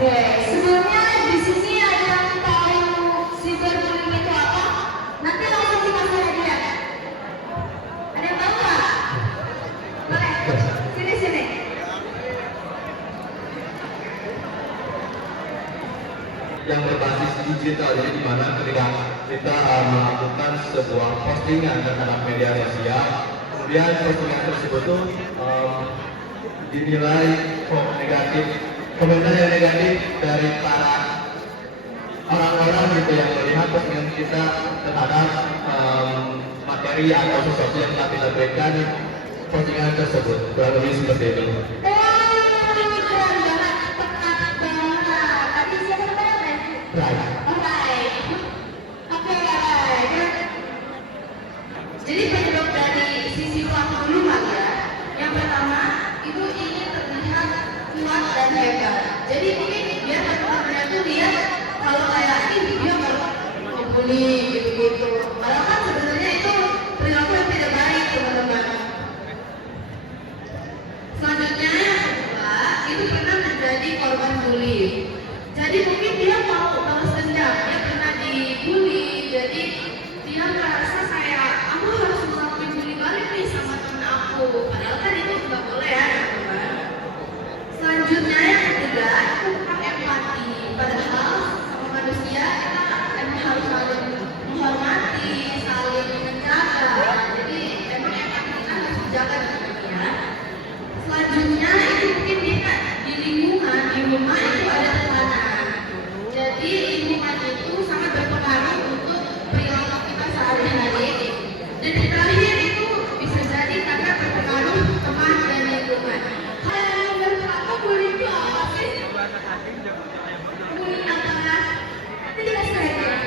Oke, sebelumnya di sini ada yang tahu cyberbullying itu apa? Nanti langsung dikasih hadiah. Ada yang tahu nggak? Boleh, sini. Yang berbasis digital, jadi di mana ketika kita melakukan sebuah postingan terhadap media sosial, kemudian postingan tersebut tuh dinilai negatif, komentar yang negatif dari para orang-orang gitu yang melihat postingan kita terhadap materi atau sesuatu yang telah kita berikan postingan tersebut, kurang lebih seperti itu. Alright. Oke, jadi penyebab dari sisi pelaku dulu Pak ya. Yang pertama itu ingin terlihat kuat dan hebat. Jadi mungkin biar teman-temannya tuh dia kalau kayak ini dia ngebully gitu-gitu. Padahal kan sebenarnya itu perilaku yang tidak baik teman-teman. Selanjutnya yang kedua itu pernah menjadi korban bully. Jadi mungkin dia mau balas dendam, dia pernah dibully, jadi dia merasa kayak aku harus ngelakuin bully balik nih sama temen aku. Padahal kan itu nggak boleh ya teman-teman. Selanjutnya yang ketiga itu kurang empati. Padahal sama manusia kita emang harus saling menghormati, saling menjaga. Jadi emang empati kita harus dijaga ya. Selanjutnya itu mungkin dia di lingkungan di rumah itu ada tekanan. Jadi lingkungan itu sangat berpengaruh untuk perilaku kita sehari-hari. Dan yang terakhir itu bisa jadi karena berpengaruh teman dan lingkungan. Hal yang berpengaruh bullying itu apa sih? Bullying antara nanti dikasih hadiah.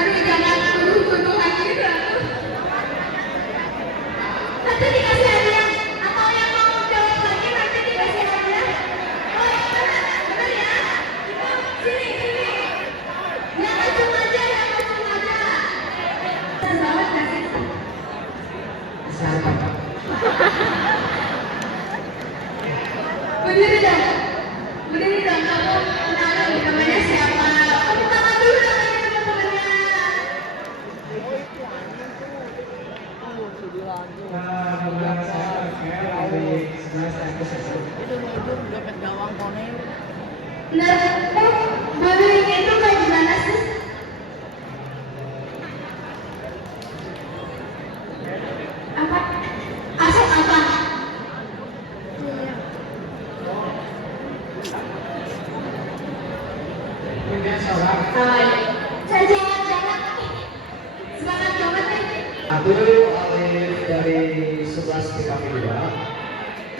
Aduh jangan tuduh lagi dah. Nanti dikasih hadiah. Atau yang mau jawab lagi nanti dikasih hadiah. Oh ya benar ya. Sini. Yang macam aja. Selamat kasih. Selamat. Berdiri dong. Kamu kenalin namanya siapa? Tepuk tangan dulu dong ini teman-temannya. Nah, bullying itu kayak gimana sih? Apa? Asal apa? Saya jangan semangat banget nih. Aku Alif dari 11 TKP 2.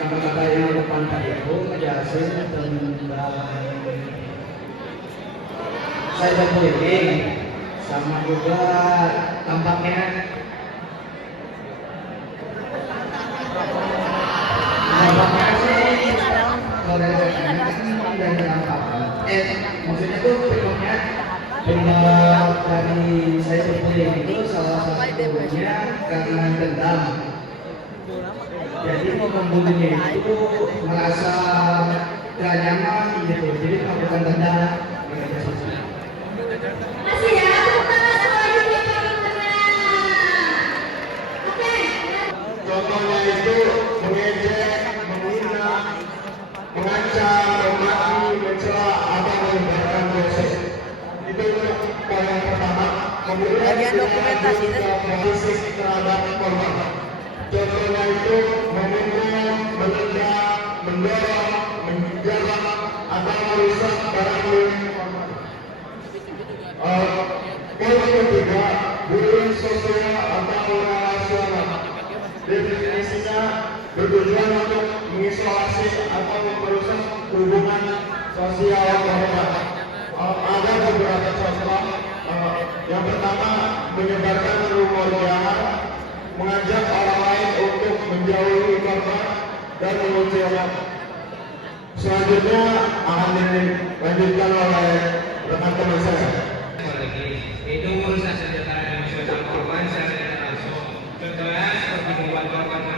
Kata-kata yang depan tadi itu ngejelasin tentang cyberbullying sama juga tampaknya sih kalau dari tampakan maksudnya tuh penyebab dari cyberbullying itu salah satunya karena dendam. Jadi pembunuhnya itu merasa gak nyaman gitu, jadi melakukan dendam. Masih ya, tepuk tangan selanjutnya teman-teman. Oke. Contohnya itu mengejek, menghina, mengancam, memaki, mencela atau menyebarkan gosip. Itu poin yang pertama. Kemudian Bagian dokumentasi itu fisik terhadap korban. Contohnya itu memukul, menendang, mendorong, menjebak atau merusak barang milik korban. Poin ketiga, bullying sosial atau relasional. Definisinya bertujuan untuk mengisolasi atau merusak hubungan sosial korban. Ada beberapa contoh. Yang pertama, menyebarkan rumor jahat, mengajak orang lain untuk menjauhi korban dan mengucilkan. Selanjutnya akan dilanjutkan oleh rekan teman saya. Itu merusak senjata emosional korban secara langsung. Contohnya seperti membuat korban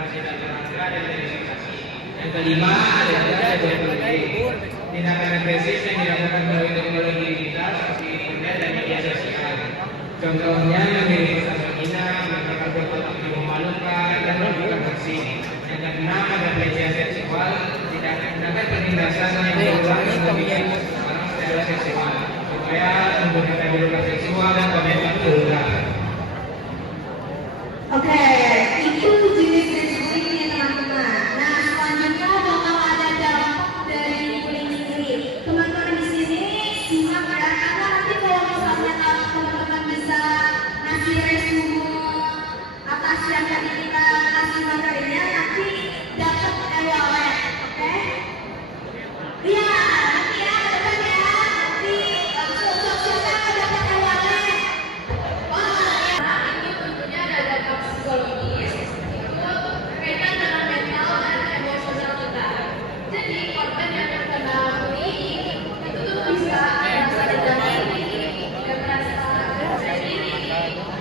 kelima adalah bullying. Tindakan agresif yang dilakukan melalui teknologi digital seperti internet dan media sosial. Contohnya mengirim pesan menghina, melakukan foto yang memalukan, dan melakukan aksi. Yang keenam ada pelecehan seksual, tindakan penindasan yang berulang dan membuat seseorang secara seksual, supaya menggunakan hubungan seksual dan komitmen berulang. Oke, itu jenis-jenis bullying ya teman-teman. Nah, selanjutnya bakal ada dampak dari bullying sendiri. Teman-teman di sini simak ya, karena nanti kalau misalnya teman-teman bisa ngasih resume atas yang tadi kita kasih materinya, nanti dapat e-wallet, oke? Iya, nanti ya ke depan ya, nanti siapa yang dapat e-wallet? Wah, ya, ini tentunya ada dampak psikologis, itu berkaitan dengan mental dan emosional kita. Jadi korban yang terkena bullying itu tuh bisa merasa tidak diri, tidak merasa percaya diri,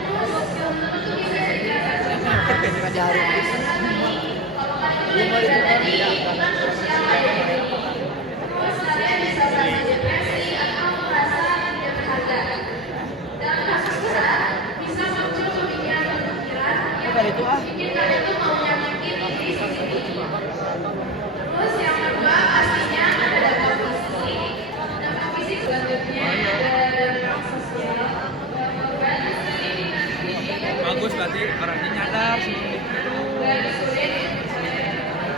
terus teman-teman tuh bisa jadi rasa cemas, stres, kalau kalian itu lagi berada di lingkungan sosial kayak gini, terus kalian bisa merasa depresi atau merasa tidak berharga. Dalam kasus besar bisa muncul pemikiran-pemikiran yang bikin kalian tuh mau nyakitin diri sendiri. Terus yang kedua pastinya ada dampak fisik. Dampak fisik selanjutnya ada dampak sosial. Korban sering dididik Bagus berarti orangnya nyadar seperti itu. dan sulit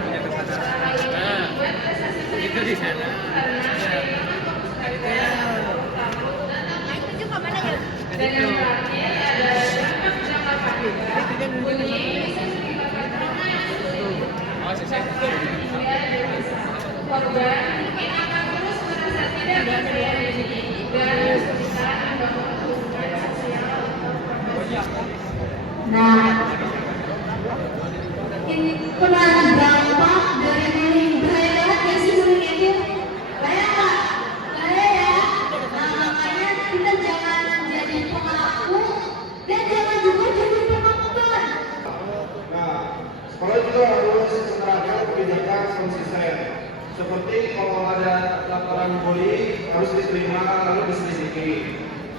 Punya kesadaran. Nah, itu di sana. dan yang terakhir ada dampak jangka panjang. Bullying bisa menyebabkan trauma yang sulit. Oh, saya Hingga dewasa. Korban mungkin akan terus merasa tidak berdaya diri dan kesulitan membangun hubungan sosial. Nah, ini pernah dampak dari bullying. Bahaya banget gak sih bullying itu? Bahaya nggak? Bahaya ya. Nah, makanya kita jangan jadi pelaku dan jangan juga jadi penonton. Nah, sekolah juga harus menerapkan kebijakan konsisten. Seperti kalau ada laporan bullying harus diterima lalu diselidiki.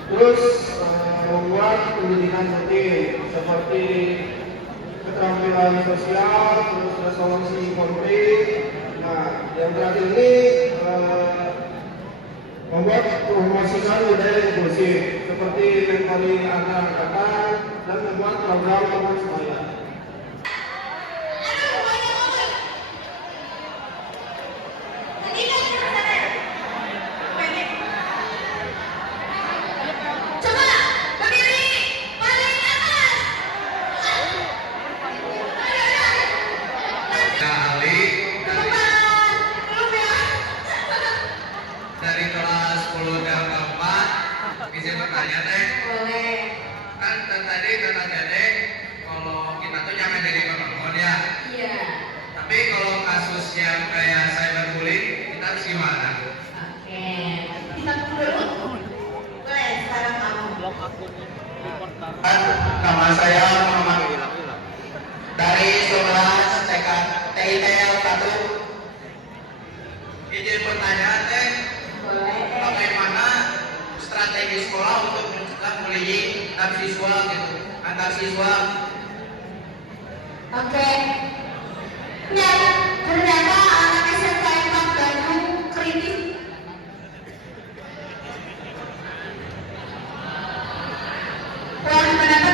Terus membuat pendidikan rutin seperti keterampilan sosial, terus resolusi konflik. Nah, yang terakhir ini membuat promosikan budaya inklusif seperti mentoring antar angkatan dan membuat program teman sekolah. Coba berdiri paling atas. Ali Teman, belum ya? dari kelas 10 dan 4 izin bertanya teh. Boleh. Kan tadi kata Dedek kalau kita tuh jangan jadi penonton ya. Iya. Tapi kalau kasus yang kayak cyberbullying kita harus gimana? Oke. Kita dulu. Boleh, sekarang kamu. Kan nama saya Muhammad dari 11 TK TITL 1. Izin pertanyaan teh, Boleh. bagaimana strategi sekolah untuk mencegah bullying antar siswa? Oke. Dan ternyata anak SMK 4 Bandung kritis. Wah, ternyata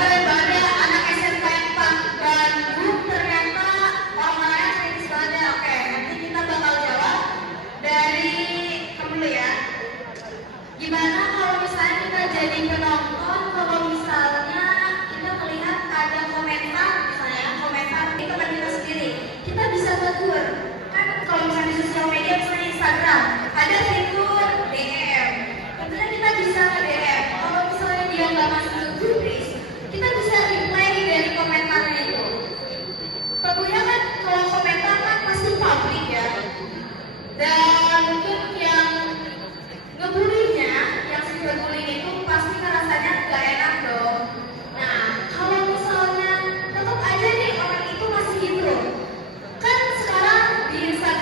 anak SMK 4 Bandung ternyata orang-orangnya kritis banget ya. Oke, nanti kita bakal jawab dari kamu dulu ya. Gimana kalau misalnya kita jadi penonton, kalau misalnya kita melihat ada komentar, misalnya komentar di teman kita sendiri, kita bisa tegur. Kan kalau misalnya di sosial media, misalnya Instagram, ada fitur DM. Tentunya kita bisa nge-DM. Kalau misalnya dia nggak masuk ke gubris, kita bisa reply dari komentarnya itu. Tentunya kan kalau komentar kan pasti publik ya. Dan mungkin yang ngebulinya, yang cyberbullying itu pasti rasanya gak enak dong. Nah, kalau misalnya tetap aja nih orang itu masih gitu. Kan sekarang di Instagram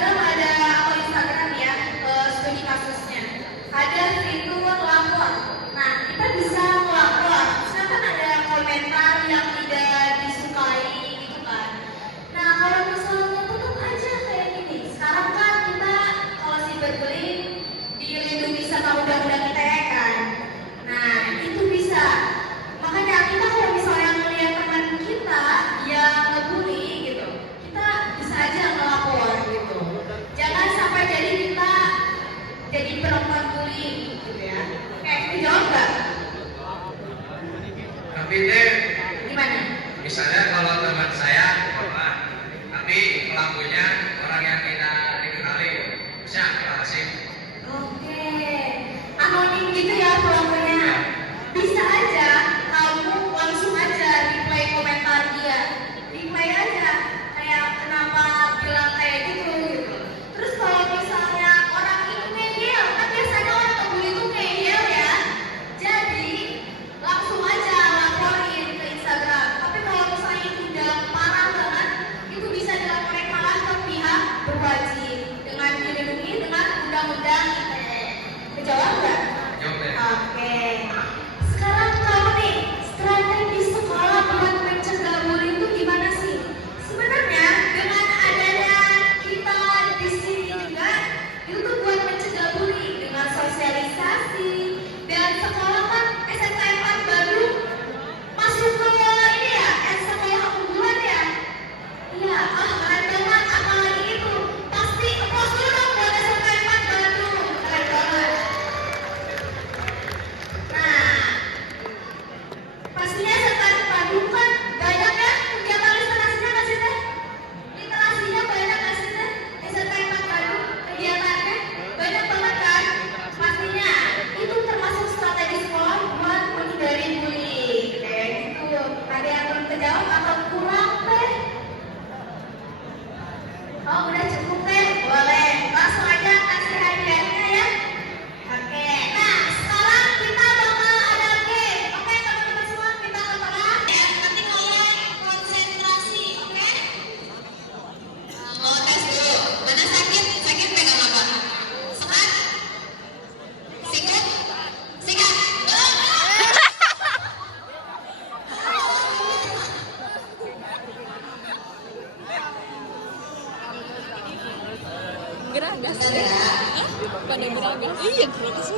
Geragas. Hah? Pada geragas. Iya, geragas.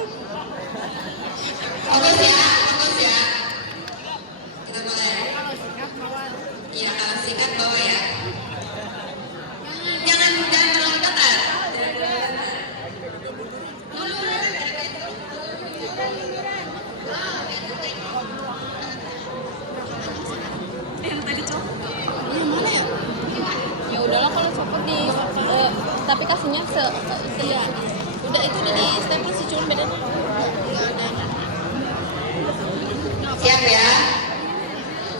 Fokus ya, fokus ya. Kita mulai. Iya, kalau sikat bawa ya. Jangan terlalu ketat. Yang tadi copot. Yang mana ya? Ya udahlah kalau copot di tapi kasihnya iya. Udah itu udah di stempel sih cuma beda. Enggak ada. Siap ya.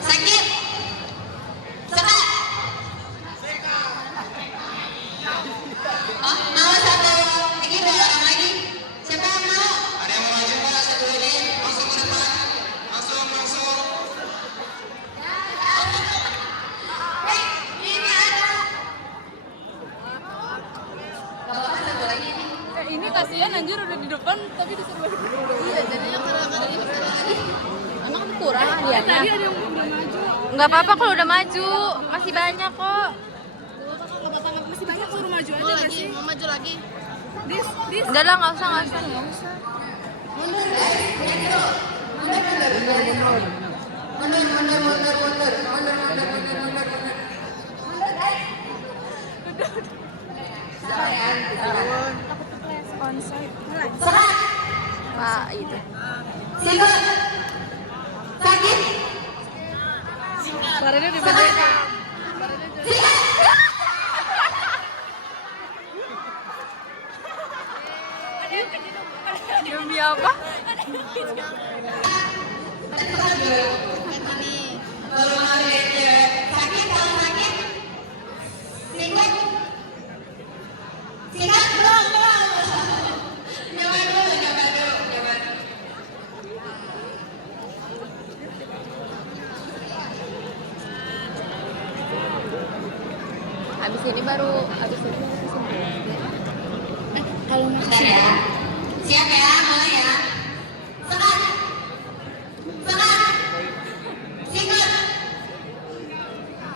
Sakit. Seka. Oh, mau satu. Ini dua orang lagi. Siapa yang mau? Ada yang mau maju Pak? Satu lagi. Langsung ke depan. Langsung. Hei, ini ada. Gak apa-apa, satu lagi nih. Ini kasihan anjir udah di depan tapi disuruh balik. Iya, jadinya karena ini lagi. Emang kurang lihatnya. Tadi ada yang udah maju. Enggak apa-apa kalau udah maju, masih banyak kok. Masih banyak kalau maju aja lagi. Mau maju lagi. Udah lah, enggak usah. Pak itu. Sikut. Sakit. Suaranya udah beda. Demi apa? Sakit kalau sakit. Sikut. Sikat belum. Nyoba dulu. Habis ini baru kalau Bentar ya. Siap ya, mulai ya. Sekat. Sikut.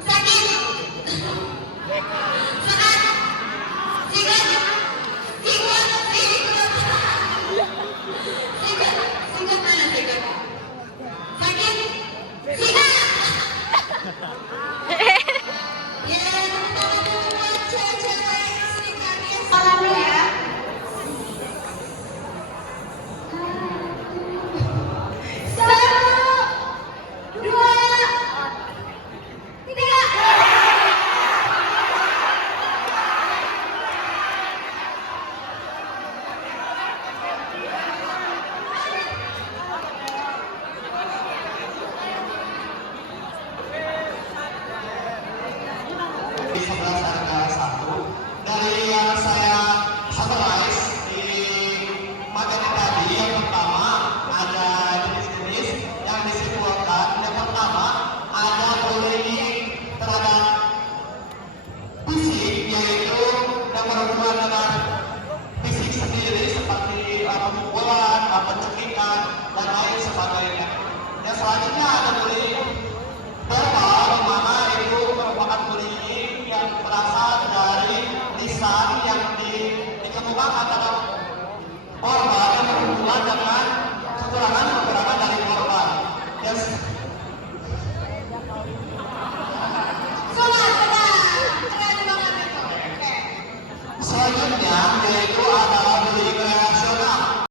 Sakit. Sekat. Sikut. Sikut mana sikut? Sakit. Sikat. Salam ya. Di sebelah ada satu dari yang saya summarize di materi tadi. Yang pertama ada jenis-jenis yang disimpulkan. Yang pertama ada bullying terhadap fisik, yaitu yang berhubungan dengan fisik sendiri seperti pemukulan, pencekikan dan lain sebagainya. Yang selanjutnya